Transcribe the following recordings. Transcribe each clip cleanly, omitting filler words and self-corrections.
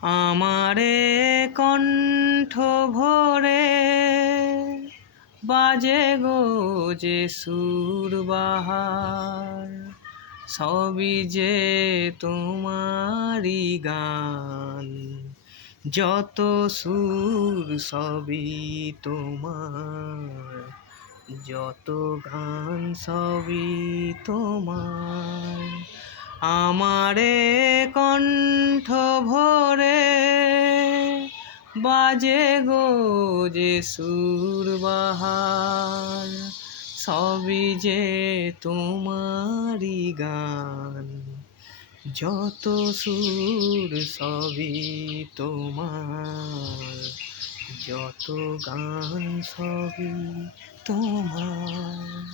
আমারে কণ্ঠ ভরে বাজে গো যে সুর বাহার, সবই যে তোমারি গান। যত সুর সবই তোমার, যত গান সবই তোমার। আমারে কণ্ঠ ভরে বাজে গো যে সুর বাহার, সবই যে তোমারি গান। যত সুর সবই তোমার, যত গান সবই তোমার।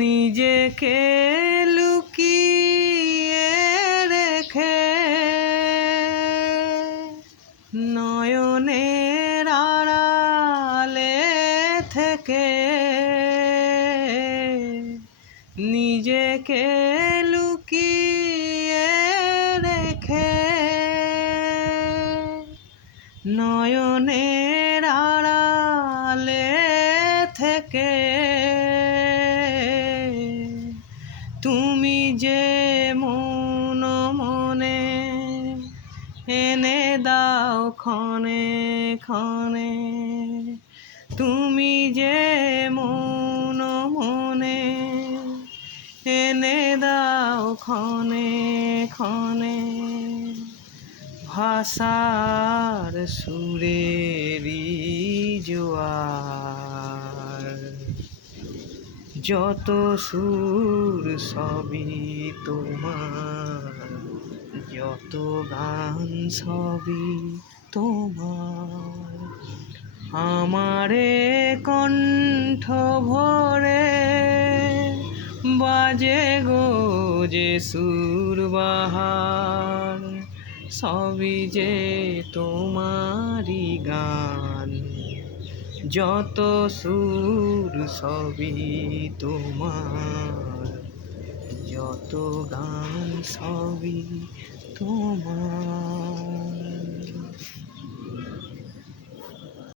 নিজেকে লুকিয়ে রেখে নয়নের আড়ালে থেকে, নিজেকে লুকিয়ে রেখে নয়নের আড়ালে থেকে, তুমি যে মন মনে এনে দাও ক্ষণে ক্ষণে, তুমি যে মন মনে এনে দাও ক্ষণে ক্ষণে। ভাষার সুরেরি জোয়ার, যত সুর সবই তোমার, যত গান সবই তোমার। আমারে কণ্ঠ ভরে বাজে গো যে সুর বাহার, সবই যে তোমারি গান। যত সুর সবই তোমার, যত গান সবই তোমার।